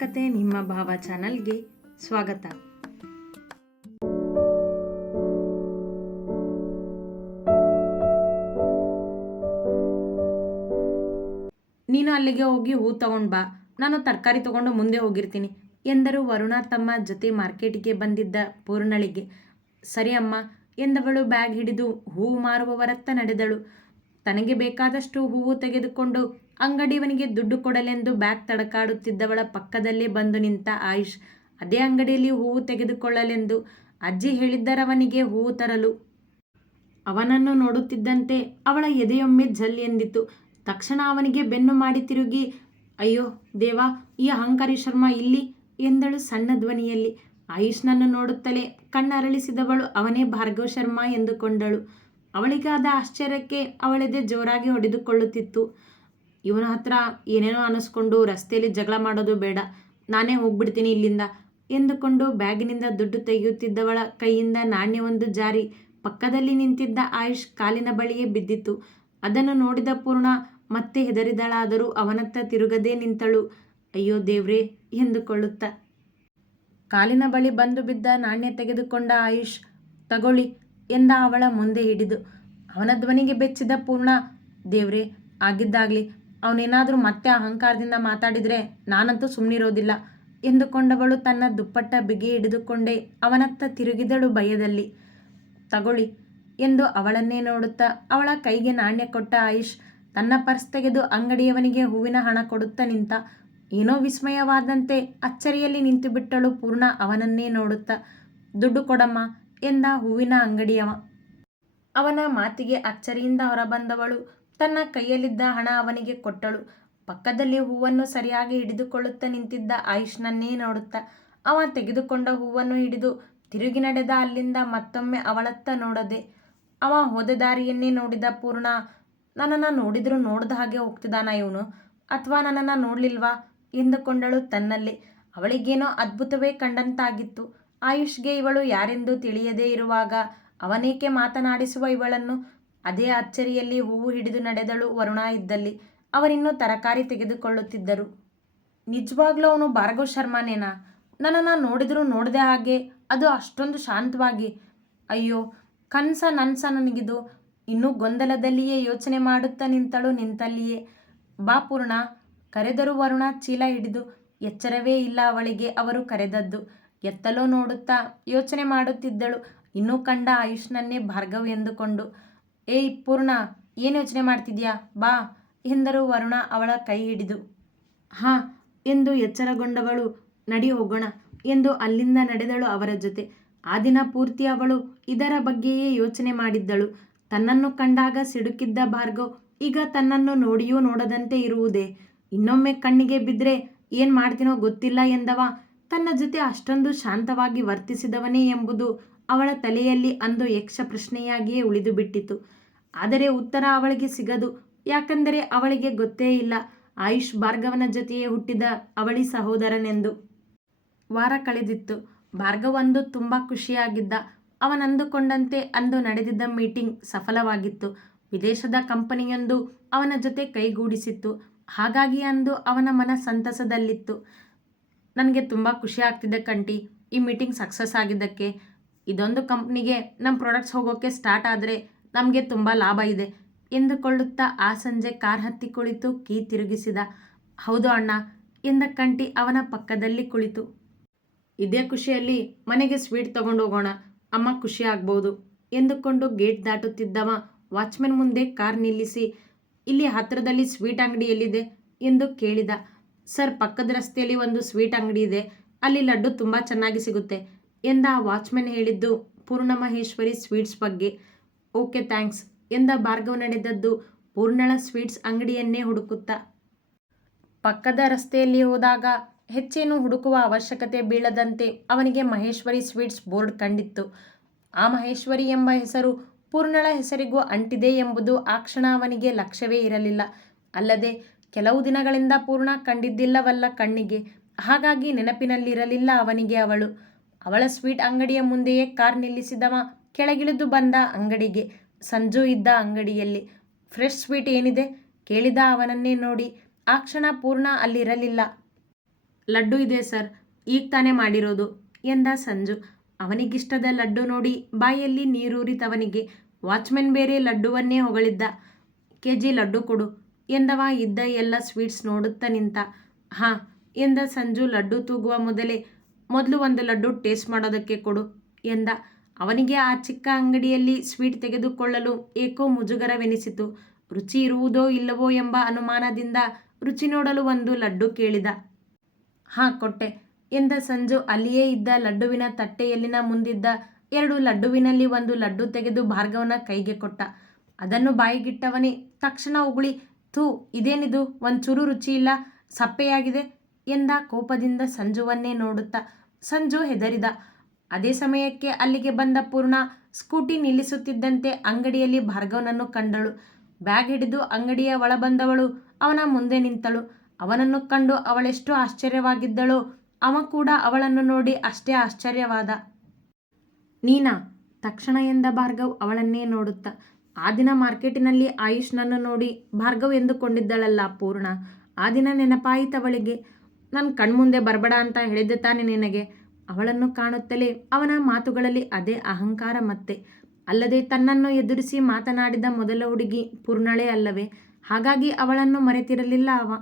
ಕತೆ ನಿಮ್ಮ ಭಾವ ಚಾನಲ್ಗೆ ಸ್ವಾಗತ. ನೀನು ಅಲ್ಲಿಗೆ ಹೋಗಿ ಹೂ ತಗೊಂಡು ಬಾ. ನಾನು ತರಕಾರಿ ತಗೊಂಡು ಮುಂದೆ ಹೋಗಿರ್ತೀನಿ ಎಂದರು ವರುಣ ತಮ್ಮ ಜೊತೆ ಮಾರ್ಕೆಟಿಗೆ ಬಂದಿದ್ದ ಪೂರ್ಣಳಿಗೆ. ಸರಿ ಅಮ್ಮ ಎಂದವಳು ಬ್ಯಾಗ್ ಹಿಡಿದು ಹೂ ಮಾರುವವರತ್ತ ನಡೆದಳು. ತನಗೆ ಬೇಕಾದಷ್ಟು ಹೂವು ತೆಗೆದುಕೊಂಡು ಅಂಗಡಿಯವನಿಗೆ ದುಡ್ಡು ಕೊಡಲೆಂದು ಬ್ಯಾಗ್ ತಡಕಾಡುತ್ತಿದ್ದವಳ ಪಕ್ಕದಲ್ಲೇ ಬಂದು ನಿಂತ ಆಯುಷ್, ಅದೇ ಅಂಗಡಿಯಲ್ಲಿ ಹೂವು ತೆಗೆದುಕೊಳ್ಳಲೆಂದು ಅಜ್ಜಿ ಹೇಳಿದ್ದರವನಿಗೆ ಹೂವು ತರಲು. ಅವನನ್ನು ನೋಡುತ್ತಿದ್ದಂತೆ ಅವಳ ಎದೆಯೊಮ್ಮೆ ಜಲ್ ಎಂದಿತು. ತಕ್ಷಣ ಅವನಿಗೆ ಬೆನ್ನು ಮಾಡಿ ತಿರುಗಿ, ಅಯ್ಯೋ ದೇವಾ, ಈ ಅಹಂಕಾರಿ ಶರ್ಮಾ ಇಲ್ಲಿ? ಎಂದಳು ಸಣ್ಣ ಧ್ವನಿಯಲ್ಲಿ. ಆಯುಷ್ನನ್ನು ನೋಡುತ್ತಲೇ ಕಣ್ಣರಳಿಸಿದವಳು ಅವನೇ ಭಾರ್ಗವ್ ಶರ್ಮಾ ಎಂದುಕೊಂಡಳು. ಅವಳಿಗಾದ ಆಶ್ಚರ್ಯಕ್ಕೆ ಅವಳೆದೆ ಜೋರಾಗಿ ಹೊಡೆದುಕೊಳ್ಳುತ್ತಿತ್ತು. ಇವನ ಹತ್ರ ಏನೇನೋ ಅನಿಸ್ಕೊಂಡು ರಸ್ತೆಯಲ್ಲಿ ಜಗಳ ಮಾಡೋದು ಬೇಡ, ನಾನೇ ಹೋಗ್ಬಿಡ್ತೀನಿ ಇಲ್ಲಿಂದ ಎಂದುಕೊಂಡು ಬ್ಯಾಗಿನಿಂದ ದುಡ್ಡು ತೆಗೆಯುತ್ತಿದ್ದವಳ ಕೈಯಿಂದ ನಾಣ್ಯವೊಂದು ಜಾರಿ ಪಕ್ಕದಲ್ಲಿ ನಿಂತಿದ್ದ ಆಯುಷ್ ಕಾಲಿನ ಬಳಿಯೇ ಬಿದ್ದಿತ್ತು. ಅದನ್ನು ನೋಡಿದ ಪೂರ್ಣ ಮತ್ತೆ ಹೆದರಿದಳಾದರೂ ಅವನತ್ತ ತಿರುಗದೇ ನಿಂತಳು. ಅಯ್ಯೋ ದೇವ್ರೇ ಎಂದುಕೊಳ್ಳುತ್ತ. ಕಾಲಿನ ಬಳಿ ಬಂದು ಬಿದ್ದ ನಾಣ್ಯ ತೆಗೆದುಕೊಂಡ ಆಯುಷ್, ತಗೊಳ್ಳಿ ಎಂದ ಅವಳ ಮುಂದೆ ಹಿಡಿದು, ಅವನ ಧ್ವನಿಗೆ ಬೆಚ್ಚಿದ ಪೂರ್ಣ, ದೇವ್ರೆ, ಆಗಿದ್ದಾಗಲಿ, ಅವನೇನಾದರೂ ಮತ್ತೆ ಅಹಂಕಾರದಿಂದ ಮಾತಾಡಿದರೆ ನಾನಂತೂ ಸುಮ್ಮನಿರೋದಿಲ್ಲ ಎಂದುಕೊಂಡವಳು ತನ್ನ ದುಪ್ಪಟ್ಟ ಬಿಗಿ ಹಿಡಿದುಕೊಂಡೇ ಅವನತ್ತ ತಿರುಗಿದಳು ಭಯದಲ್ಲಿ. ತಗೊಳ್ಳಿ ಎಂದು ಅವಳನ್ನೇ ನೋಡುತ್ತಾ ಅವಳ ಕೈಗೆ ನಾಣ್ಯ ಕೊಟ್ಟ ಆಯುಷ್ ತನ್ನ ಪರ್ಸ್ ತೆಗೆದು ಅಂಗಡಿಯವನಿಗೆ ಹೂವಿನ ಹಣ ಕೊಡುತ್ತಾ ನಿಂತ, ಏನೋ ವಿಸ್ಮಯವಾದಂತೆ ಅಚ್ಚರಿಯಲ್ಲಿ ನಿಂತುಬಿಟ್ಟಳು ಪೂರ್ಣ ಅವನನ್ನೇ ನೋಡುತ್ತಾ, ದುಡ್ಡು ಕೊಡಮ್ಮ ಎಂದ ಹೂವಿನ ಅಂಗಡಿಯವ. ಅವನ ಮಾತಿಗೆ ಅಚ್ಚರಿಯಿಂದ ಹೊರಬಂದವಳು. ತನ್ನ ಕೈಯಲ್ಲಿದ್ದ ಹಣ ಅವನಿಗೆ ಕೊಟ್ಟಳು. ಪಕ್ಕದಲ್ಲಿ ಹೂವನ್ನು ಸರಿಯಾಗಿ ಹಿಡಿದುಕೊಳ್ಳುತ್ತಾ ನಿಂತಿದ್ದ ಆಯುಷ್ನನ್ನೇ ನೋಡುತ್ತಾ ಅವ ತೆಗೆದುಕೊಂಡ ಹೂವನ್ನು ಹಿಡಿದು ತಿರುಗಿ ನಡೆದ ಅಲ್ಲಿಂದ ಮತ್ತೊಮ್ಮೆ ಅವಳತ್ತ ನೋಡದೆ ಅವ ಹೋದ ದಾರಿಯನ್ನೇ ನೋಡಿದ ಪೂರ್ಣ, ನನ್ನನ್ನು ನೋಡಿದರೂ ನೋಡ್ದ ಹಾಗೆ ಹೋಗ್ತಿದ್ದಾನ ಇವನು? ಅಥವಾ ನನ್ನನ್ನು ನೋಡಲಿಲ್ವಾ? ಎಂದುಕೊಂಡಳು ತನ್ನಲ್ಲಿ. ಅವಳಿಗೇನೋ ಅದ್ಭುತವೇ ಕಂಡಂತಾಗಿತ್ತು. ಆಯುಷ್ಗೆ ಇವಳು ಯಾರೆಂದು ತಿಳಿಯದೇ ಇರುವಾಗ ಅವನೇಕೆ ಮಾತನಾಡಿಸುವ ಇವಳನ್ನು? ಅದೇ ಅಚ್ಚರಿಯಲ್ಲಿ ಹೂವು ಹಿಡಿದು ನಡೆದಳು ವರುಣ ಇದ್ದಲ್ಲಿ. ಅವರಿನ್ನೂ ತರಕಾರಿ ತೆಗೆದುಕೊಳ್ಳುತ್ತಿದ್ದರು. ನಿಜವಾಗ್ಲೂ ಅವನು ಭಾರ್ಗವ್ ಶರ್ಮಾನೇನಾ? ನನ್ನನ್ನು ನೋಡಿದರೂ ನೋಡದೆ ಹಾಗೆ, ಅದು ಅಷ್ಟೊಂದು ಶಾಂತವಾಗಿ. ಅಯ್ಯೋ, ಕನಸ ನನ್ಸ ನನಗಿದು. ಇನ್ನೂ ಗೊಂದಲದಲ್ಲಿಯೇ ಯೋಚನೆ ಮಾಡುತ್ತಾ ನಿಂತಳು ನಿಂತಲ್ಲಿಯೇ. ಬಾ ಪೂರ್ಣ, ಕರೆದರು ವರುಣ ಚೀಲ ಹಿಡಿದು, ಎಚ್ಚರವೇ ಇಲ್ಲ ಅವಳಿಗೆ, ಅವರು ಕರೆದದ್ದು. ಎತ್ತಲೋ ನೋಡುತ್ತಾ ಯೋಚನೆ ಮಾಡುತ್ತಿದ್ದಳು. ಇನ್ನೂ ಕಂಡ ಆಯುಷ್ನನ್ನೇ ಭಾರ್ಗವ್ ಎಂದುಕೊಂಡು ಏಯ್ ಪೂರ್ಣ ಏನು ಯೋಚನೆ ಮಾಡ್ತಿದ್ಯಾ? ಬಾ ಎಂದರು ವರುಣ ಅವಳ ಕೈ ಹಿಡಿದು. ಹಾ, ಎಂದು ಎಚ್ಚರಗೊಂಡವಳು, ನಡಿ ಹೋಗೋಣ ಎಂದು ಅಲ್ಲಿಂದ ನಡೆದಳು ಅವರ ಜೊತೆ. ಆ ದಿನ ಪೂರ್ತಿ ಅವಳು ಇದರ ಬಗ್ಗೆಯೇ ಯೋಚನೆ ಮಾಡಿದ್ದಳು. ತನ್ನನ್ನು ಕಂಡಾಗ ಸಿಡುಕಿದ್ದ ಭಾರ್ಗವ್, ಈಗ ತನ್ನನ್ನು ನೋಡಿಯೂ ನೋಡದಂತೆ ಇರುವುದೇ? ಇನ್ನೊಮ್ಮೆ ಕಣ್ಣಿಗೆ ಬಿದ್ದರೆ ಏನು ಮಾಡ್ತೀನೋ ಗೊತ್ತಿಲ್ಲ ಎಂದವ? ತನ್ನ ಜೊತೆ ಅಷ್ಟೊಂದು ಶಾಂತವಾಗಿ ವರ್ತಿಸಿದವನೇ ಎಂಬುದು ಅವಳ ತಲೆಯಲ್ಲಿ ಅಂದು ಯಕ್ಷ ಪ್ರಶ್ನೆಯಾಗಿಯೇ ಉಳಿದು ಬಿಟ್ಟಿತು. ಆದರೆ ಉತ್ತರ ಅವಳಿಗೆ ಸಿಗದು, ಯಾಕಂದರೆ ಅವಳಿಗೆ ಗೊತ್ತೇ ಇಲ್ಲ. ಆಯುಷ್ ಭಾರ್ಗವನ ಜೊತೆಯೇ ಹುಟ್ಟಿದ ಅವಳಿ ಸಹೋದರನೆಂದು. ವಾರ ಕಳೆದಿತ್ತು. ಭಾರ್ಗವಂದು ತುಂಬ ಖುಷಿಯಾಗಿದ್ದ, ಅವನಂದುಕೊಂಡಂತೆ ಅಂದು ನಡೆದಿದ್ದ ಮೀಟಿಂಗ್ ಸಫಲವಾಗಿತ್ತು. ವಿದೇಶದ ಕಂಪನಿಯೊಂದು ಅವನ ಜೊತೆ ಕೈಗೂಡಿಸಿತ್ತು. ಹಾಗಾಗಿ ಅಂದು ಅವನ ಮನ ಸಂತಸದಲ್ಲಿತ್ತು. ನನಗೆ ತುಂಬ ಖುಷಿ ಆಗ್ತಿದೆ ಕಂಟಿ. ಈ ಮೀಟಿಂಗ್ ಸಕ್ಸಸ್ ಆಗಿದ್ದಕ್ಕೆ. ಇದೊಂದು ಕಂಪ್ನಿಗೆ ನಮ್ಮ ಪ್ರಾಡಕ್ಟ್ಸ್ ಹೋಗೋಕ್ಕೆ ಸ್ಟಾರ್ಟ್ ಆದರೆ ನಮಗೆ ತುಂಬ ಲಾಭ ಇದೆ ಎಂದುಕೊಳ್ಳುತ್ತಾ ಆ ಸಂಜೆ ಕಾರ್ ಹತ್ತಿ ಕುಳಿತು ಕೀ ತಿರುಗಿಸಿದ. ಹೌದು ಅಣ್ಣ, ಎಂದ ಕಂಟಿ ಅವನ ಪಕ್ಕದಲ್ಲಿ ಕುಳಿತು. ಇದೇ ಖುಷಿಯಲ್ಲಿ ಮನೆಗೆ ಸ್ವೀಟ್ ತಗೊಂಡು ಹೋಗೋಣ, ಅಮ್ಮ ಖುಷಿ ಆಗ್ಬೋದು ಎಂದುಕೊಂಡು ಗೇಟ್ ದಾಟುತ್ತಿದ್ದವ. ವಾಚ್ಮೆನ್ ಮುಂದೆ ಕಾರ್ ನಿಲ್ಲಿಸಿ, ಇಲ್ಲಿ ಹತ್ತಿರದಲ್ಲಿ ಸ್ವೀಟ್ ಅಂಗಡಿ ಎಲ್ಲಿದೆ ಎಂದು ಕೇಳಿದ. ಸರ್, ಪಕ್ಕದ ರಸ್ತೆಯಲ್ಲಿ ಒಂದು ಸ್ವೀಟ್ ಅಂಗಡಿ ಇದೆ. ಅಲ್ಲಿ ಲಡ್ಡು ತುಂಬ ಚೆನ್ನಾಗಿ ಸಿಗುತ್ತೆ ಎಂದ ಆ ವಾಚ್ಮೆನ್ ಹೇಳಿದ್ದು ಪೂರ್ಣಮಹೇಶ್ವರಿ ಸ್ವೀಟ್ಸ್ ಬಗ್ಗೆ. ಓಕೆ, ಥ್ಯಾಂಕ್ಸ್ ಎಂದ ಭಾರ್ಗವ್ ನಡೆದದ್ದು ಪೂರ್ಣಳ ಸ್ವೀಟ್ಸ್ ಅಂಗಡಿಯನ್ನೇ ಹುಡುಕುತ್ತಾ. ಪಕ್ಕದ ರಸ್ತೆಯಲ್ಲಿ ಹೋದಾಗ ಹೆಚ್ಚೇನು ಹುಡುಕುವ ಅವಶ್ಯಕತೆ ಬೀಳದಂತೆ ಅವನಿಗೆ ಮಹೇಶ್ವರಿ ಸ್ವೀಟ್ಸ್ ಬೋರ್ಡ್ ಕಂಡಿತ್ತು. ಆ ಮಹೇಶ್ವರಿ ಎಂಬ ಹೆಸರು ಪೂರ್ಣಳ ಹೆಸರಿಗೂ ಅಂಟಿದೆ ಎಂಬುದು ಆ ಕ್ಷಣ ಅವನಿಗೆ ಲಕ್ಷ್ಯವೇ ಇರಲಿಲ್ಲ. ಅಲ್ಲದೆ ಕೆಲವು ದಿನಗಳಿಂದ ಪೂರ್ಣ ಕಂಡಿದ್ದಿಲ್ಲವಲ್ಲ ಕಣ್ಣಿಗೆ. ಹಾಗಾಗಿ ನೆನಪಿನಲ್ಲಿರಲಿಲ್ಲ ಅವನಿಗೆ ಅವಳು. ಅವಳ ಸ್ವೀಟ್ ಅಂಗಡಿಯ ಮುಂದೆಯೇ ಕಾರ್ ನಿಲ್ಲಿಸಿದವ. ಕೆಳಗಿಳಿದು ಬಂದ ಅಂಗಡಿಗೆ. ಸಂಜು ಇದ್ದ ಅಂಗಡಿಯಲ್ಲಿ. ಫ್ರೆಶ್ ಸ್ವೀಟ್ ಏನಿದೆ? ಕೇಳಿದ ಅವನನ್ನೇ ನೋಡಿ. ಆ ಕ್ಷಣ ಪೂರ್ಣ ಅಲ್ಲಿರಲಿಲ್ಲ. ಲಡ್ಡು ಇದೆ ಸರ್. ಈಗ ತಾನೇ ಮಾಡಿರೋದು ಎಂದ ಸಂಜು. ಅವನಿಗಿಷ್ಟದ ಲಡ್ಡು ನೋಡಿ ಬಾಯಲ್ಲಿ ನೀರೂರಿತವನಿಗೆ ವಾಚ್ಮೆನ್ ಬೇರೆ ಲಡ್ಡುವನ್ನೇ ಹೊಗಳಿದ್ದ. ಕೆ ಜಿ ಲಡ್ಡು ಕೊಡು. ಎಂದವ ಇದ್ದ ಎಲ್ಲ ಸ್ವೀಟ್ಸ್ ನೋಡುತ್ತಾ ನಿಂತ. ಹಾಂ, ಎಂದ ಸಂಜು ಲಡ್ಡು ತೂಗುವ ಮೊದಲೇ, ಮೊದಲು ಒಂದು ಲಡ್ಡು ಟೇಸ್ಟ್ ಮಾಡೋದಕ್ಕೆ ಕೊಡು ಎಂದ. ಅವನಿಗೆ ಆ ಚಿಕ್ಕ ಅಂಗಡಿಯಲ್ಲಿ ಸ್ವೀಟ್ ತೆಗೆದುಕೊಳ್ಳಲು ಏಕೋ ಮುಜುಗರವೆನಿಸಿತು. ರುಚಿ ಇರುವುದೋ ಇಲ್ಲವೋ ಎಂಬ ಅನುಮಾನದಿಂದ ರುಚಿ ನೋಡಲು ಒಂದು ಲಡ್ಡು ಕೇಳಿದ. ಹಾಂ, ಕೊಟ್ಟೆ ಎಂದ ಸಂಜು. ಅಲ್ಲಿಯೇ ಇದ್ದ ಲಡ್ಡುವಿನ ತಟ್ಟೆಯಲ್ಲಿನ ಮುಂದಿದ್ದ ಎರಡು ಲಡ್ಡುವಿನಲ್ಲಿ ಒಂದು ಲಡ್ಡು ತೆಗೆದು ಭಾರ್ಗವನ ಕೈಗೆ ಕೊಟ್ಟ. ಅದನ್ನು ಬಾಯಿಗಿಟ್ಟವನೇ ತಕ್ಷಣ ಉಗುಳಿ ಥೂ, ಇದೇನಿದು? ಒಂಚೂರು ಇಲ್ಲ, ಸಪ್ಪೆಯಾಗಿದೆ ಎಂದ ಕೋಪದಿಂದ ಸಂಜುವನ್ನೇ ನೋಡುತ್ತಾ ಸಂಜು ಹೆದರಿದ. ಅದೇ ಸಮಯಕ್ಕೆ ಅಲ್ಲಿಗೆ ಬಂದ ಪೂರ್ಣ ಸ್ಕೂಟಿ ನಿಲ್ಲಿಸುತ್ತಿದ್ದಂತೆ ಅಂಗಡಿಯಲ್ಲಿ ಭಾರ್ಗವನನ್ನು ಕಂಡಳು. ಬ್ಯಾಗ್ ಹಿಡಿದು ಅಂಗಡಿಯ ಒಳ ಬಂದವಳು. ಅವನ ಮುಂದೆ ನಿಂತಳು. ಅವನನ್ನು ಕಂಡು ಅವಳೆಷ್ಟು ಆಶ್ಚರ್ಯವಾಗಿದ್ದಳು. ಅವ ಕೂಡ ಅವಳನ್ನು ನೋಡಿ ಅಷ್ಟೇ ಆಶ್ಚರ್ಯವಾದ. ನೀನಾ? ತಕ್ಷಣ ಎಂದ ಭಾರ್ಗವ್ ಅವಳನ್ನೇ ನೋಡುತ್ತಾ ಆ ದಿನ ಮಾರ್ಕೆಟಿನಲ್ಲಿ ಆಯುಷ್ನನ್ನು ನೋಡಿ ಭಾರ್ಗವ್ ಎಂದುಕೊಂಡಿದ್ದಳಲ್ಲ ಪೂರ್ಣ. ಆ ದಿನ ನೆನಪಾಯಿತವಳಿಗೆ ನನ್ನ ಕಣ್ಮುಂದೆ ಬರಬೇಡ ಅಂತ ಹೇಳಿದ್ದೆ ತಾನೆ ನಿನಗೆ. ಅವಳನ್ನು ಕಾಣುತ್ತಲೇ ಅವನ ಮಾತುಗಳಲ್ಲಿ ಅದೇ ಅಹಂಕಾರ ಮತ್ತೆ. ಅಲ್ಲದೆ ತನ್ನನ್ನು ಎದುರಿಸಿ ಮಾತನಾಡಿದ ಮೊದಲ ಹುಡುಗಿ ಪೂರ್ಣಳೇ ಅಲ್ಲವೇ. ಹಾಗಾಗಿ ಅವಳನ್ನು ಮರೆತಿರಲಿಲ್ಲ ಅವ.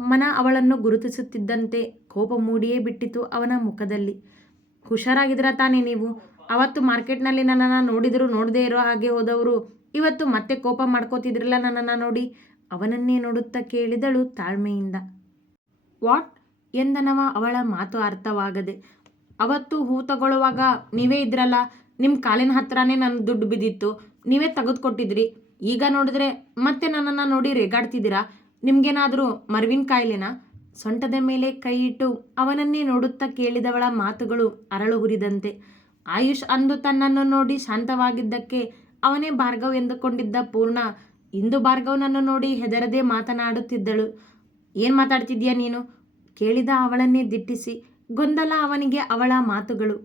ಮನ ಅವಳನ್ನು ಗುರುತಿಸುತ್ತಿದ್ದಂತೆ ಕೋಪ ಮೂಡಿಯೇ ಬಿಟ್ಟಿತು ಅವನ ಮುಖದಲ್ಲಿ. ಹುಷಾರಾಗಿದ್ರ ತಾನೇ ನೀವು? ಅವತ್ತು ಮಾರ್ಕೆಟ್ನಲ್ಲಿ ನನ್ನನ್ನು ನೋಡಿದರೂ ನೋಡದೇ ಇರೋ ಹಾಗೆ ಹೋದವರು ಇವತ್ತು ಮತ್ತೆ ಕೋಪ ಮಾಡ್ಕೋತಿದ್ರಲ್ಲ ನನ್ನನ್ನು ನೋಡಿ. ಅವನನ್ನೇ ನೋಡುತ್ತಾ ಕೇಳಿದಳು ತಾಳ್ಮೆಯಿಂದ. ವಾಟ್? ಎಂದನವ ಅವಳ ಮಾತು ಅರ್ಥವಾಗದೆ. ಅವತ್ತು ಹೂ ತಗೊಳ್ಳುವಾಗ ನೀವೇ ಇದ್ರಲ್ಲ. ನಿಮ್ಮ ಕಾಲಿನ ಹತ್ರನೇ ನನ್ನ ದುಡ್ಡು ಬಿದ್ದಿತ್ತು. ನೀವೇ ತೆಗೆದುಕೊಟ್ಟಿದ್ರಿ. ಈಗ ನೋಡಿದ್ರೆ ಮತ್ತೆ ನನ್ನನ್ನು ನೋಡಿ ರೇಗಾಡ್ತಿದ್ದೀರಾ? ನಿಮ್ಗೇನಾದರೂ ಮರ್ವಿನ ಕಾಯಿಲೆನಾ? ಸೊಂಟದ ಮೇಲೆ ಕೈ ಇಟ್ಟು ಅವನನ್ನೇ ನೋಡುತ್ತಾ ಕೇಳಿದವಳ ಮಾತುಗಳು ಅರಳು ಹುರಿದಂತೆ ಆಯುಷ್ ಅಂದು ತನ್ನನ್ನು ನೋಡಿ ಶಾಂತವಾಗಿದ್ದಕ್ಕೆ ಅವನೇ ಭಾರ್ಗವ್ ಎಂದುಕೊಂಡಿದ್ದ ಪೂರ್ಣ. ಇಂದು ಭಾರ್ಗವ್ನನ್ನು ನೋಡಿ ಹೆದರದೆ ಮಾತನಾಡುತ್ತಿದ್ದಳು. ಏನು ಮಾತಾಡ್ತಿದ್ಯಾ ನೀನು? ಕೇಳಿದ ಅವಳನ್ನೇ ದಿಟ್ಟಿಸಿ. ಗೊಂದಲ ಅವನಿಗೆ ಅವಳ ಮಾತುಗಳು.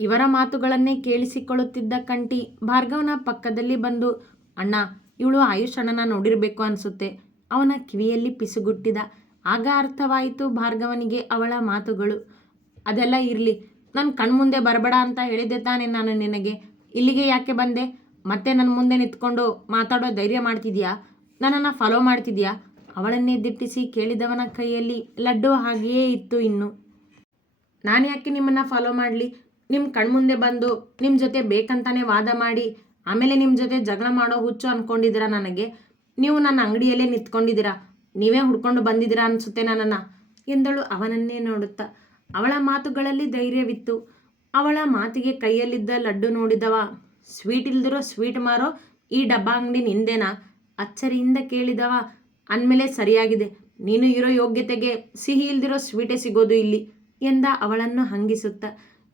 ಇವರ ಮಾತುಗಳನ್ನೇ ಕೇಳಿಸಿಕೊಳ್ಳುತ್ತಿದ್ದ ಕಂಟಿ ಭಾರ್ಗವನ ಪಕ್ಕದಲ್ಲಿ ಬಂದು, ಅಣ್ಣ, ಇವಳು ಆಯುಷ್ ಅಣ್ಣನ ನೋಡಿರಬೇಕು ಅನಿಸುತ್ತೆ. ಅವನ ಕಿವಿಯಲ್ಲಿ ಪಿಸುಗುಟ್ಟಿದ. ಆಗ ಅರ್ಥವಾಯಿತು ಭಾರ್ಗವನಿಗೆ ಅವಳ ಮಾತುಗಳು. ಅದೆಲ್ಲ ಇರಲಿ. ನನ್ನ ಕಣ್ಮುಂದೆ ಬರಬೇಡ ಅಂತ ಹೇಳಿದೆ ತಾನೆ ನಾನು ನಿನಗೆ. ಇಲ್ಲಿಗೆ ಯಾಕೆ ಬಂದೆ? ಮತ್ತೆ ನನ್ನ ಮುಂದೆ ನಿಂತ್ಕೊಂಡು ಮಾತಾಡೋ ಧೈರ್ಯ ಮಾಡ್ತಿದ್ಯಾ? ನನ್ನನ್ನು ಫಾಲೋ ಮಾಡ್ತಿದ್ಯಾ? ಅವಳನ್ನೇ ದಿಟ್ಟಿಸಿ ಕೇಳಿದವನ ಕೈಯಲ್ಲಿ ಲಡ್ಡು ಹಾಗೆಯೇ ಇತ್ತು ಇನ್ನು. ನಾನು ಯಾಕೆ ನಿಮ್ಮನ್ನು ಫಾಲೋ ಮಾಡಲಿ? ನಿಮ್ಮ ಕಣ್ಮುಂದೆ ಬಂದು ನಿಮ್ಮ ಜೊತೆ ಬೇಕಂತಾನೆ ವಾದ ಮಾಡಿ, ಆಮೇಲೆ ನಿಮ್ಮ ಜೊತೆ ಜಗಳ ಮಾಡೋ ಹುಚ್ಚು ಅಂದ್ಕೊಂಡಿದ್ದೀರಾ ನನಗೆ? ನೀವು ನನ್ನ ಅಂಗಡಿಯಲ್ಲೇ ನಿಂತ್ಕೊಂಡಿದ್ದೀರಾ? ನೀವೇ ಹುಡ್ಕೊಂಡು ಬಂದಿದ್ದೀರಾ ಅನಿಸುತ್ತೆ ನನ್ನನ್ನು? ಎಂದಳು ಅವನನ್ನೇ ನೋಡುತ್ತಾ. ಅವಳ ಮಾತುಗಳಲ್ಲಿ ಧೈರ್ಯವಿತ್ತು. ಅವಳ ಮಾತಿಗೆ ಕೈಯಲ್ಲಿದ್ದ ಲಡ್ಡು ನೋಡಿದವ. ಸ್ವೀಟ್ ಇಲ್ದಿರೋ ಸ್ವೀಟ್ ಮಾರೋ, ಈ ಡಬ್ಬ ಅಂಗಡಿ ನಿಂದೇನಾ? ಅಚ್ಚರಿಯಿಂದ ಕೇಳಿದವ. ಅಂದಮೇಲೆ ಸರಿಯಾಗಿದೆ. ನೀನು ಇರೋ ಯೋಗ್ಯತೆಗೆ ಸಿಹಿ ಇಲ್ದಿರೋ ಸ್ವೀಟೇ ಸಿಗೋದು ಇಲ್ಲಿ, ಎಂದ ಅವಳನ್ನು ಹಂಗಿಸುತ್ತ.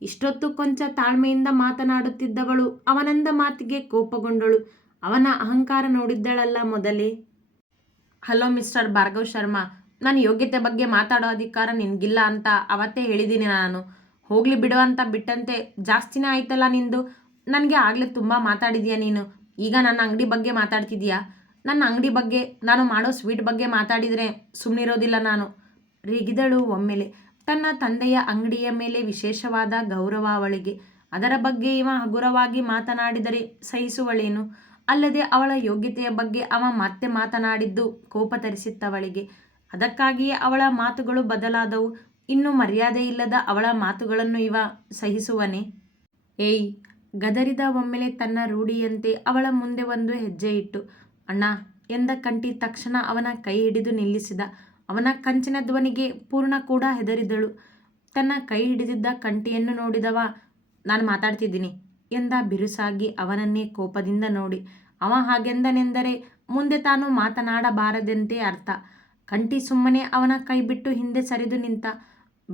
ಇಷ್ಟೊತ್ತು ಕೊಂಚ ತಾಳ್ಮೆಯಿಂದ ಮಾತನಾಡುತ್ತಿದ್ದವಳು ಅವನಂದ ಮಾತಿಗೆ ಕೋಪಗೊಂಡಳು. ಅವನ ಅಹಂಕಾರ ನೋಡಿದ್ದಳಲ್ಲ ಮೊದಲೇ. ಹಲೋ ಮಿಸ್ಟರ್ ಭಾರ್ಗವ್ ಶರ್ಮಾ ನನ್ನ ಯೋಗ್ಯತೆ ಬಗ್ಗೆ ಮಾತಾಡೋ ಅಧಿಕಾರ ನಿನಗಿಲ್ಲ ಅಂತ ಅವತ್ತೇ ಹೇಳಿದ್ದೀನಿ ನಾನು. ಹೋಗ್ಲಿ ಬಿಡು ಅಂತ ಬಿಟ್ಟಂತೆ. ಜಾಸ್ತಿನೇ ಆಯ್ತಲ್ಲ ನಿಂದು? ನನಗೆ ಆಗಲೇ ತುಂಬ ಮಾತಾಡಿದೀಯ ನೀನು? ಈಗ ನನ್ನ ಅಂಗಡಿ ಬಗ್ಗೆ ಮಾತಾಡ್ತಿದ್ಯಾ? ನನ್ನ ಅಂಗಡಿ ಬಗ್ಗೆ, ನಾನು ಮಾಡೋ ಸ್ವೀಟ್ ಬಗ್ಗೆ ಮಾತಾಡಿದರೆ ಸುಮ್ಮನಿರೋದಿಲ್ಲ ನಾನು. ರೇಗಿದಳು ಒಮ್ಮೆಲೆ. ತನ್ನ ತಂದೆಯ ಅಂಗಡಿಯ ಮೇಲೆ ವಿಶೇಷವಾದ ಗೌರವ ಅವಳಿಗೆ. ಅದರ ಬಗ್ಗೆ ಇವ ಹಗುರವಾಗಿ ಮಾತನಾಡಿದರೆ ಸಹಿಸುವಳೇನು? ಅಲ್ಲದೆ ಅವಳ ಯೋಗ್ಯತೆಯ ಬಗ್ಗೆ ಅವ ಮತ್ತೆ ಮಾತನಾಡಿದ್ದು ಕೋಪ ತರಿಸಿತ್ತವಳಿಗೆ ಅದಕ್ಕಾಗಿಯೇ ಅವಳ ಮಾತುಗಳು ಬದಲಾದವು. ಇನ್ನು ಮರ್ಯಾದೆ ಇಲ್ಲದ ಅವಳ ಮಾತುಗಳನ್ನು ಇವ ಸಹಿಸುವನೇ. ಏಯ್, ಗದರಿದ ಒಮ್ಮೆಲೆ ತನ್ನ ರೂಢಿಯಂತೆ ಅವಳ ಮುಂದೆ ಒಂದು ಹೆಜ್ಜೆ ಇಟ್ಟು, ಅಣ್ಣ, ಎಂದ ಕಂಟಿ ತಕ್ಷಣ ಅವನ ಕೈ ಹಿಡಿದು ನಿಲ್ಲಿಸಿದ. ಅವನ ಕಂಚಿನ ಧ್ವನಿಗೆ ಪೂರ್ಣ ಕೂಡ ಹೆದರಿದಳು. ತನ್ನ ಕೈ ಹಿಡಿದಿದ್ದ ಕಂಟಿಯನ್ನು ನೋಡಿದವ, ನಾನು ಮಾತಾಡ್ತಿದ್ದೀನಿ, ಎಂದ ಬಿರುಸಾಗಿ ಅವನನ್ನೇ ಕೋಪದಿಂದ ನೋಡಿ. ಅವ ಹಾಗೆಂದನೆಂದರೆ ಮುಂದೆ ತಾನು ಮಾತನಾಡಬಾರದೆಂತೆ ಅರ್ಥ. ಕಂಟಿ ಸುಮ್ಮನೆ ಅವನ ಕೈ ಬಿಟ್ಟು ಹಿಂದೆ ಸರಿದು ನಿಂತ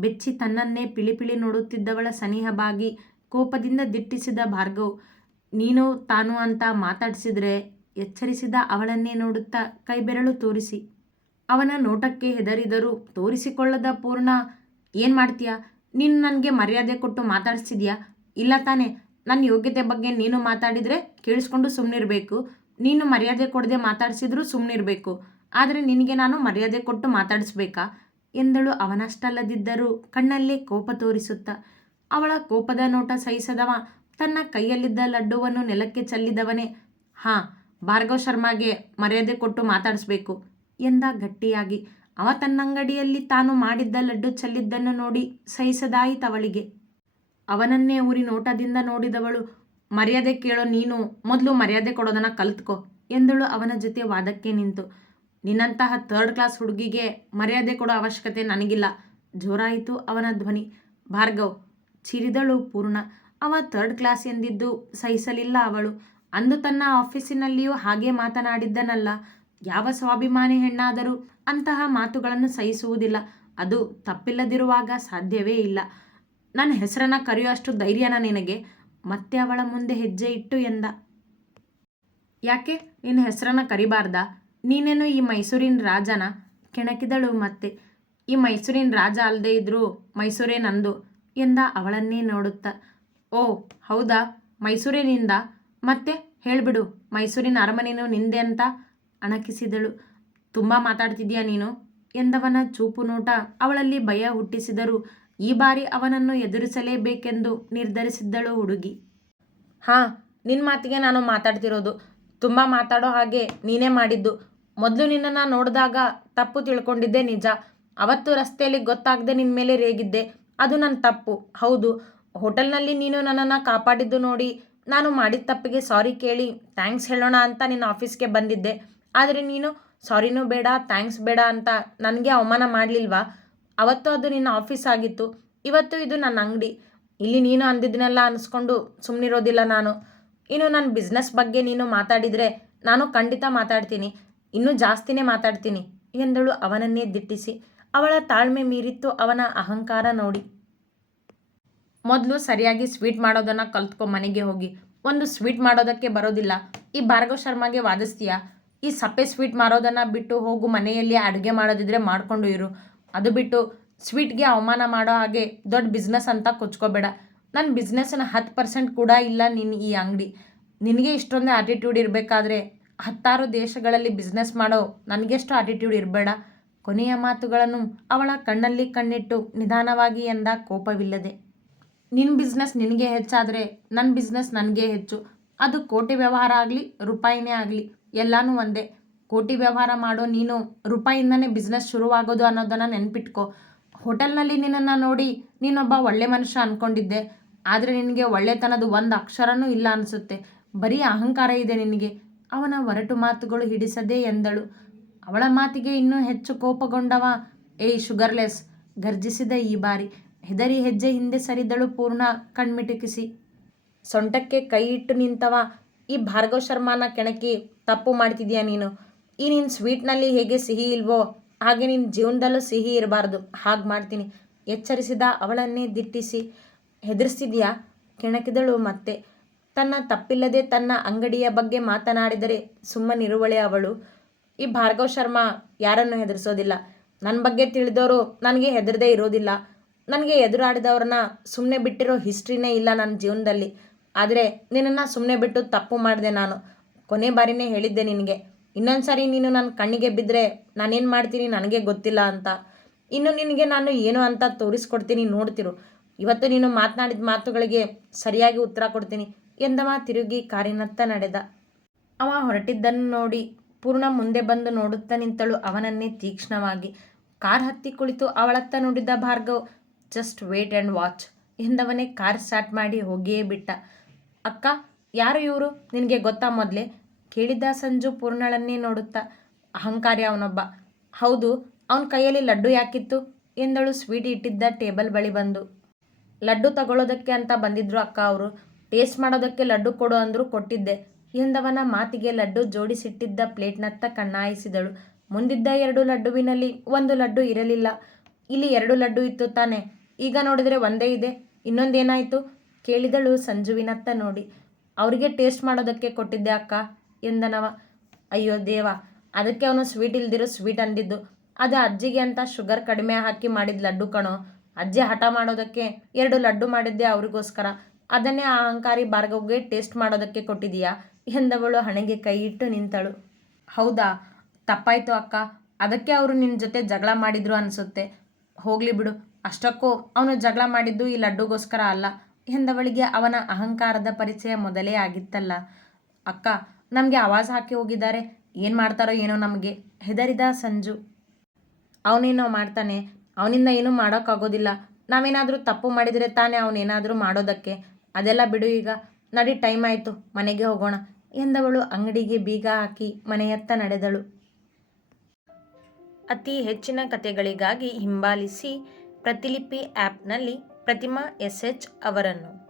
ಬೆಚ್ಚಿ ತನ್ನನ್ನೇ ಪಿಳಿಪಿಳಿ ನೋಡುತ್ತಿದ್ದವಳ ಸನಿಹ ಬಾಗಿ ಕೋಪದಿಂದ ದಿಟ್ಟಿಸಿದ ಭಾರ್ಗವ್, ನೀನು ತಾನು ಅಂತ ಮಾತಾಡಿಸಿದ್ರೆ ಎಚ್ಚರಿಸಿದ ಅವಳನ್ನೇ ನೋಡುತ್ತಾ ಕೈಬೆರಳು ತೋರಿಸಿ. ಅವನ ನೋಟಕ್ಕೆ ಹೆದರಿದರೂ ತೋರಿಸಿಕೊಳ್ಳದ ಪೂರ್ಣ, ಏನು ಮಾಡ್ತೀಯಾ? ನೀನು ನನಗೆ ಮರ್ಯಾದೆ ಕೊಟ್ಟು ಮಾತಾಡಿಸ್ತಿದ್ಯಾ ಇಲ್ಲ ತಾನೇ ನನ್ನ ಯೋಗ್ಯತೆ ಬಗ್ಗೆ ನೀನು ಮಾತಾಡಿದರೆ ಕೇಳಿಸ್ಕೊಂಡು ಸುಮ್ಮನಿರಬೇಕು ನೀನು ಮರ್ಯಾದೆ ಕೊಡದೆ ಮಾತಾಡಿಸಿದ್ರೂ ಸುಮ್ಮನಿರಬೇಕು ಆದರೆ ನಿನಗೆ ನಾನು ಮರ್ಯಾದೆ ಕೊಟ್ಟು ಮಾತಾಡಿಸ್ಬೇಕಾ? ಎಂದಳು ಅವನಷ್ಟಲ್ಲದಿದ್ದರೂ ಕಣ್ಣಲ್ಲೇ ಕೋಪ ತೋರಿಸುತ್ತ. ಅವಳ ಕೋಪದ ನೋಟ ಸಹಿಸದವ, ತನ್ನ ಕೈಯಲ್ಲಿದ್ದ ಲಡ್ಡುವನ್ನು ನೆಲಕ್ಕೆ ಚೆಲ್ಲಿದವನೇ. ಹಾ, ಭಾರ್ಗವ್ ಶರ್ಮಾಗೆ ಮರ್ಯಾದೆ ಕೊಟ್ಟು ಮಾತಾಡಿಸ್ಬೇಕು ಎಂದ ಗಟ್ಟಿಯಾಗಿ. ಅವ ತನ್ನಂಗಡಿಯಲ್ಲಿ ತಾನು ಮಾಡಿದ್ದ ಲಡ್ಡು ಚೆಲ್ಲಿದ್ದನ್ನು ನೋಡಿ ಸಹಿಸದಾಯಿತವಳಿಗೆ ಅವನನ್ನೇ ಊರಿ ನೋಟದಿಂದ ನೋಡಿದವಳು, ಮರ್ಯಾದೆ ಕೇಳೋ ನೀನು, ಮೊದಲು ಮರ್ಯಾದೆ ಕೊಡೋದನ್ನ ಕಲ್ತ್ಕೊ ಎಂದಳು ಅವನ ಜೊತೆ ವಾದಕ್ಕೆ ನಿಂತು. ನಿನ್ನಂತಹ ಥರ್ಡ್ ಕ್ಲಾಸ್ ಹುಡುಗಿಗೆ ಮರ್ಯಾದೆ ಕೊಡೋ ಅವಶ್ಯಕತೆ ನನಗಿಲ್ಲ. ಜೋರಾಯಿತು ಅವನ ಧ್ವನಿ. ಭಾರ್ಗವ್, ಚಿರಿದಳು ಪೂರ್ಣ. ಅವ ಥರ್ಡ್ ಕ್ಲಾಸ್ ಎಂದಿದ್ದು ಸಹಿಸಲಿಲ್ಲ ಅವಳು. ಅಂದು ತನ್ನ ಆಫೀಸಿನಲ್ಲಿಯೂ ಹಾಗೆ ಮಾತನಾಡಿದ್ದನಲ್ಲ. ಯಾವ ಸ್ವಾಭಿಮಾನಿ ಹೆಣ್ಣಾದರೂ ಅಂತಹ ಮಾತುಗಳನ್ನು ಸಹಿಸುವುದಿಲ್ಲ. ಅದು ತಪ್ಪಿಲ್ಲದಿರುವಾಗ ಸಾಧ್ಯವೇ ಇಲ್ಲ. ನನ್ನ ಹೆಸರನ್ನು ಕರೆಯುವಷ್ಟು ಧೈರ್ಯನ ನಿನಗೆ. ಮತ್ತೆ ಅವಳ ಮುಂದೆ ಹೆಜ್ಜೆ ಇಟ್ಟು ಎಂದ. ಯಾಕೆ? ನಿನ್ನ ಹೆಸರನ್ನು ಕರಿಬಾರ್ದಾ? ನೀನೇನು ಈ ಮೈಸೂರಿನ ರಾಜನ? ಕೆಣಕಿದಳು ಮತ್ತೆ. ಈ ಮೈಸೂರಿನ ರಾಜ ಅಲ್ಲದೆ ಇದ್ರೂ ಮೈಸೂರೇ ನಂದು ಎಂದ ಅವಳನ್ನೇ ನೋಡುತ್ತಾ. ಓ, ಹೌದಾ? ಮೈಸೂರಿನಿಂದ? ಮತ್ತೆ ಹೇಳಿಬಿಡು, ಮೈಸೂರಿನ ಅರಮನೆನೂ ನಿಂದೆ ಅಂತ ಅಣಕಿಸಿದಳು. ತುಂಬ ಮಾತಾಡ್ತಿದ್ಯಾ ನೀನು? ಎಂದವನ ಚೂಪು ನೋಟ ಅವಳಲ್ಲಿ ಭಯ ಹುಟ್ಟಿಸಿದರು. ಈ ಬಾರಿ ಅವನನ್ನು ಎದುರಿಸಲೇಬೇಕೆಂದು ನಿರ್ಧರಿಸಿದ್ದಳು ಹುಡುಗಿ. ಹಾಂ ನಿನ್ನ ಮಾತಿಗೆ ನಾನು ಮಾತಾಡ್ತಿರೋದು. ತುಂಬ ಮಾತಾಡೋ ಹಾಗೆ ನೀನೇ ಮಾಡಿದ್ದು. ಮೊದಲು ನಿನ್ನನ್ನು ನೋಡಿದಾಗ ತಪ್ಪು ತಿಳ್ಕೊಂಡಿದ್ದೆ ನಿಜ. ಅವತ್ತು ರಸ್ತೆಯಲ್ಲಿ ಗೊತ್ತಾಗದೆ ನಿನ್ನ ಮೇಲೆ ರೇಗಿದ್ದೆ. ಅದು ನನ್ನ ತಪ್ಪು. ಹೌದು. ಹೋಟೆಲ್ನಲ್ಲಿ ನೀನು ನನ್ನನ್ನು ಕಾಪಾಡಿದ್ದು ನೋಡಿ ನಾನು ಮಾಡಿದ ತಪ್ಪಿಗೆ ಸಾರಿ ಕೇಳಿ ಥ್ಯಾಂಕ್ಸ್ ಹೇಳೋಣ ಅಂತ ನಿನ್ನ ಆಫೀಸ್ಗೆ ಬಂದಿದ್ದೆ. ಆದರೆ ನೀನು, ಸಾರಿನೂ ಬೇಡ, ಥ್ಯಾಂಕ್ಸ್ ಬೇಡ ಅಂತ ನನಗೆ ಅವಮಾನ ಮಾಡಲಿಲ್ವಾ? ಅವತ್ತು ಅದು ನಿನ್ನ ಆಫೀಸ್ ಆಗಿತ್ತು. ಇವತ್ತು ಇದು ನನ್ನ ಅಂಗಡಿ. ಇಲ್ಲಿ ನೀನು ಅಂದಿದ್ದನ್ನೆಲ್ಲ ಅನಿಸ್ಕೊಂಡು ಸುಮ್ಮನಿರೋದಿಲ್ಲ ನಾನು. ಇನ್ನು ನನ್ನ ಬಿಸ್ನೆಸ್ ಬಗ್ಗೆ ನೀನು ಮಾತಾಡಿದರೆ ನಾನು ಖಂಡಿತ ಮಾತಾಡ್ತೀನಿ. ಇನ್ನೂ ಜಾಸ್ತಿನೇ ಮಾತಾಡ್ತೀನಿ. ಎಂದಳು ಅವನನ್ನೇ ದಿಟ್ಟಿಸಿ. ಅವಳ ತಾಳ್ಮೆ ಮೀರಿತ್ತು ಅವನ ಅಹಂಕಾರ ನೋಡಿ. ಮೊದಲು ಸರಿಯಾಗಿ ಸ್ವೀಟ್ ಮಾಡೋದನ್ನು ಕಲ್ತ್ಕೊ ಮನೆಗೆ ಹೋಗಿ. ಒಂದು ಸ್ವೀಟ್ ಮಾಡೋದಕ್ಕೆ ಬರೋದಿಲ್ಲ. ಈ ಭಾರ್ಗವ್ ಶರ್ಮಾಗೆ ವಾದಿಸ್ತೀಯ? ಈ ಸಪ್ಪೆ ಸ್ವೀಟ್ ಮಾರೋದನ್ನು ಬಿಟ್ಟು ಹೋಗು ಮನೆಯಲ್ಲಿ ಅಡುಗೆ ಮಾಡೋದಿದ್ರೆ ಮಾಡಿಕೊಂಡು ಇರು. ಅದು ಬಿಟ್ಟು ಸ್ವೀಟ್ಗೆ ಅವಮಾನ ಮಾಡೋ ಹಾಗೆ ದೊಡ್ಡ ಬಿಸ್ನೆಸ್ ಅಂತ ಕೊಚ್ಕೋಬೇಡ. ನನ್ನ ಬಿಸ್ನೆಸ್ನ ಹತ್ತು ಪರ್ಸೆಂಟ್ ಕೂಡ ಇಲ್ಲ ನಿನ್ನ ಈ ಅಂಗಡಿ. ನಿನಗೆ ಇಷ್ಟೊಂದೇ ಆಟಿಟ್ಯೂಡ್ ಇರಬೇಕಾದ್ರೆ ಹತ್ತಾರು ದೇಶಗಳಲ್ಲಿ ಬಿಸ್ನೆಸ್ ಮಾಡೋ ನನಗೆಷ್ಟು ಆಟಿಟ್ಯೂಡ್ ಇರಬೇಡ. ಕೊನೆಯ ಮಾತುಗಳನ್ನು ಅವಳ ಕಣ್ಣಲ್ಲಿ ಕಣ್ಣಿಟ್ಟು ನಿಧಾನವಾಗಿ ಎಂದ ಕೋಪವಿಲ್ಲದೆ. ನಿನ್ನ ಬಿಸ್ನೆಸ್ ನಿನಗೆ ಹೆಚ್ಚಾದರೆ ನನ್ನ ಬಿಸ್ನೆಸ್ ನನಗೆ ಹೆಚ್ಚು. ಅದು ಕೋಟಿ ವ್ಯವಹಾರ ಆಗಲಿ, ರೂಪಾಯಿನೇ ಆಗಲಿ, ಎಲ್ಲನೂ ಒಂದೇ. ಕೋಟಿ ವ್ಯವಹಾರ ಮಾಡೋ ನೀನು ರೂಪಾಯಿಂದನೇ ಬಿಸ್ನೆಸ್ ಶುರುವಾಗೋದು ಅನ್ನೋದನ್ನು ನೆನ್ಪಿಟ್ಕೋ. ಹೋಟೆಲ್ನಲ್ಲಿ ನಿನ್ನನ್ನು ನೋಡಿ ನೀನೊಬ್ಬ ಒಳ್ಳೆ ಮನುಷ್ಯ ಅಂದ್ಕೊಂಡಿದ್ದೆ ಆದರೆ ನಿನಗೆ ಒಳ್ಳೆತನದ ಒಂದು ಅಕ್ಷರನೂ ಇಲ್ಲ ಅನಿಸುತ್ತೆ. ಬರೀ ಅಹಂಕಾರ ಇದೆ ನಿನಗೆ. ಅವನ ಒರಟು ಮಾತುಗಳು ಹಿಡಿಸದೇ ಎಂದಳು. ಅವಳ ಮಾತಿಗೆ ಇನ್ನೂ ಹೆಚ್ಚು ಕೋಪಗೊಂಡವ, ಏಯ್ ಶುಗರ್ಲೆಸ್ ಗರ್ಜಿಸಿದ ಈ ಬಾರಿ. ಹೆದರಿ ಹೆಜ್ಜೆ ಹಿಂದೆ ಸರಿದಳು ಪೂರ್ಣ ಕಣ್ಮಿಟುಕಿಸಿ. ಸೊಂಟಕ್ಕೆ ಕೈ ಇಟ್ಟು ನಿಂತವ, ಈ ಭಾರ್ಗವ ಶರ್ಮಾನ ಕೆಣಕಿ ತಪ್ಪು ಮಾಡ್ತಿದ್ಯಾ ನೀನು? ಈ ನಿನ್ನ ಸ್ವೀಟ್ನಲ್ಲಿ ಹೇಗೆ ಸಿಹಿ ಇಲ್ವೋ? ಹಾಗೆ ನಿನ್ನ ಜೀವನದಲ್ಲೂ ಸಿಹಿ ಇರಬಾರ್ದು. ಹಾಗೆ ಮಾಡ್ತೀನಿ. ಎಚ್ಚರಿಸಿದ ಅವಳನ್ನೇ ದಿಟ್ಟಿಸಿ. ಹೆದರ್ಸ್ತಿದ್ಯಾ ಕೆಣಕಿದಳು ಮತ್ತೆ. ತನ್ನ ತಪ್ಪಿಲ್ಲದೆ ತನ್ನ ಅಂಗಡಿಯ ಬಗ್ಗೆ ಮಾತನಾಡಿದರೆ ಸುಮ್ಮನಿರುವಳೆ ಅವಳು. ಈ ಭಾರ್ಗವ್ ಶರ್ಮಾ ಯಾರನ್ನು ಹೆದರಿಸೋದಿಲ್ಲ. ನನ್ನ ಬಗ್ಗೆ ತಿಳಿದವರು ನನಗೆ ಹೆದರದೇ ಇರೋದಿಲ್ಲ. ನನಗೆ ಎದುರಾಡಿದವ್ರನ್ನ ಸುಮ್ಮನೆ ಬಿಟ್ಟಿರೋ ಹಿಸ್ಟ್ರಿನೇ ಇಲ್ಲ ನನ್ನ ಜೀವನದಲ್ಲಿ. ಆದರೆ ನಿನ್ನನ್ನು ಸುಮ್ಮನೆ ಬಿಟ್ಟು ತಪ್ಪು ಮಾಡಿದೆ ನಾನು. ಕೊನೆ ಬಾರಿನೇ ಹೇಳಿದ್ದೆ ನಿನಗೆ. ಇನ್ನೊಂದು ಸಾರಿ ನೀನು ನನ್ನ ಕಣ್ಣಿಗೆ ಬಿದ್ದರೆ ನಾನೇನು ಮಾಡ್ತೀನಿ ನನಗೆ ಗೊತ್ತಿಲ್ಲ ಅಂತ. ಇನ್ನು ನಿನಗೆ ನಾನು ಏನು ಅಂತ ತೋರಿಸ್ಕೊಡ್ತೀನಿ ನೋಡ್ತಿರು. ಇವತ್ತು ನೀನು ಮಾತನಾಡಿದ ಮಾತುಗಳಿಗೆ ಸರಿಯಾಗಿ ಉತ್ತರ ಕೊಡ್ತೀನಿ ಎಂದವ ತಿರುಗಿ ಕಾರಿನತ್ತ ನಡೆದ. ಅವ ಹೊರಟಿದ್ದನ್ನು ನೋಡಿ ಪೂರ್ಣ ಮುಂದೆ ಬಂದು ನೋಡುತ್ತಾ ನಿಂತಳು ಅವನನ್ನೇ ತೀಕ್ಷ್ಣವಾಗಿ. ಕಾರ್ ಹತ್ತಿ ಕುಳಿತು ಅವಳತ್ತ ನೋಡಿದ್ದ Bhargav, just wait and watch ಎಂದವನೇ car start ಮಾಡಿ ಹೋಗಿಯೇ ಬಿಟ್ಟ. ಅಕ್ಕ, ಯಾರು ಇವರು? ನಿನಗೆ ಗೊತ್ತಾ ಮೊದಲೇ? ಕೇಳಿದ್ದ ಸಂಜು ಪೂರ್ಣಳನ್ನೇ ನೋಡುತ್ತಾ, ಅಹಂಕಾರಿ ಅವನೊಬ್ಬ. ಹೌದು, ಅವನ ಕೈಯಲ್ಲಿ ಲಡ್ಡು ಯಾಕಿತ್ತು? ಎಂದಳು ಸ್ವೀಟ್ ಇಟ್ಟಿದ್ದ ಟೇಬಲ್ ಬಳಿ ಬಂದು. ಲಡ್ಡು ತಗೊಳ್ಳೋದಕ್ಕೆ ಅಂತ ಬಂದಿದ್ರು ಅಕ್ಕ ಅವರು. ಟೇಸ್ಟ್ ಮಾಡೋದಕ್ಕೆ ಲಡ್ಡು ಕೊಡು ಅಂದರು ಕೊಟ್ಟಿದ್ದೆ. ಹಿಂದವನ ಮಾತಿಗೆ ಲಡ್ಡು ಜೋಡಿಸಿಟ್ಟಿದ್ದ ಪ್ಲೇಟ್ನತ್ತ ಕಣ್ಣಾಯಿಸಿದಳು. ಮುಂದಿದ್ದ ಎರಡು ಲಡ್ಡುವಿನಲ್ಲಿ ಒಂದು ಲಡ್ಡು ಇರಲಿಲ್ಲ. ಇಲ್ಲಿ ಎರಡು ಲಡ್ಡು ಇತ್ತು ತಾನೆ. ಈಗ ನೋಡಿದರೆ ಒಂದೇ ಇದೆ. ಇನ್ನೊಂದೇನಾಯಿತು? ಕೇಳಿದಳು ಸಂಜುವಿನತ್ತ ನೋಡಿ. ಅವರಿಗೆ ಟೇಸ್ಟ್ ಮಾಡೋದಕ್ಕೆ ಕೊಟ್ಟಿದ್ದೆ ಅಕ್ಕ ಎಂದನವ. ಅಯ್ಯೋ ದೇವ, ಅದಕ್ಕೆ ಅವನು ಸ್ವೀಟ್ ಇಲ್ದಿರೋ ಸ್ವೀಟ್ ಅಂದಿದ್ದು. ಅದು ಅಜ್ಜಿಗೆ ಅಂತ ಶುಗರ್ ಕಡಿಮೆ ಹಾಕಿ ಮಾಡಿದ ಲಡ್ಡು ಕಣೋ. ಅಜ್ಜಿ ಹಠ ಮಾಡೋದಕ್ಕೆ ಎರಡು ಲಡ್ಡು ಮಾಡಿದ್ದೆ ಅವ್ರಿಗೋಸ್ಕರ. ಅದನ್ನೇ ಆ ಅಹಂಕಾರಿ ಭಾರ್ಗವ್ಗೆ ಟೇಸ್ಟ್ ಮಾಡೋದಕ್ಕೆ ಕೊಟ್ಟಿದೀಯಾ ಎಂದವಳು ಹಣೆಗೆ ಕೈ ಇಟ್ಟು ನಿಂತಳು. ಹೌದಾ? ತಪ್ಪಾಯಿತು ಅಕ್ಕ. ಅದಕ್ಕೆ ಅವರು ನಿನ್ನ ಜೊತೆ ಜಗಳ ಮಾಡಿದ್ರು ಅನಿಸುತ್ತೆ. ಹೋಗಲಿ ಬಿಡು. ಅಷ್ಟಕ್ಕೂ ಅವನು ಜಗಳ ಮಾಡಿದ್ದು ಈ ಲಡ್ಡುಗೋಸ್ಕರ ಅಲ್ಲ ಎಂದವಳಿಗೆ ಅವನ ಅಹಂಕಾರದ ಪರಿಚಯ ಮೊದಲೇ ಆಗಿತ್ತಲ್ಲ. ಅಕ್ಕ, ನಮಗೆ ಆವಾಜ್ ಹಾಕಿ ಹೋಗಿದ್ದಾರೆ. ಏನು ಮಾಡ್ತಾರೋ ಏನೋ ನಮಗೆ. ಹೆದರಿದ ಸಂಜು. ಅವನೇನೋ ಮಾಡ್ತಾನೆ. ಅವನಿಂದ ಏನೂ ಮಾಡೋಕ್ಕಾಗೋದಿಲ್ಲ. ನಾವೇನಾದರೂ ತಪ್ಪು ಮಾಡಿದರೆ ತಾನೇ ಅವನೇನಾದರೂ ಮಾಡೋದಕ್ಕೆ. ಅದೆಲ್ಲ ಬಿಡು ಈಗ. ನಡಿ, ಟೈಮ್ ಆಯಿತು. ಮನೆಗೆ ಹೋಗೋಣ. ಎಂದವಳು ಅಂಗಡಿಗೆ ಬೀಗ ಹಾಕಿ ಮನೆಯತ್ತ ನಡೆದಳು. ಅತಿ ಹೆಚ್ಚಿನ ಕಥೆಗಳಿಗಾಗಿ ಹಿಂಬಾಲಿಸಿ ಪ್ರತಿಲಿಪಿ ಆ್ಯಪ್ನಲ್ಲಿ ಪ್ರತಿಮಾ ಎಸ್ ಎಚ್ ಅವರನ್ನು.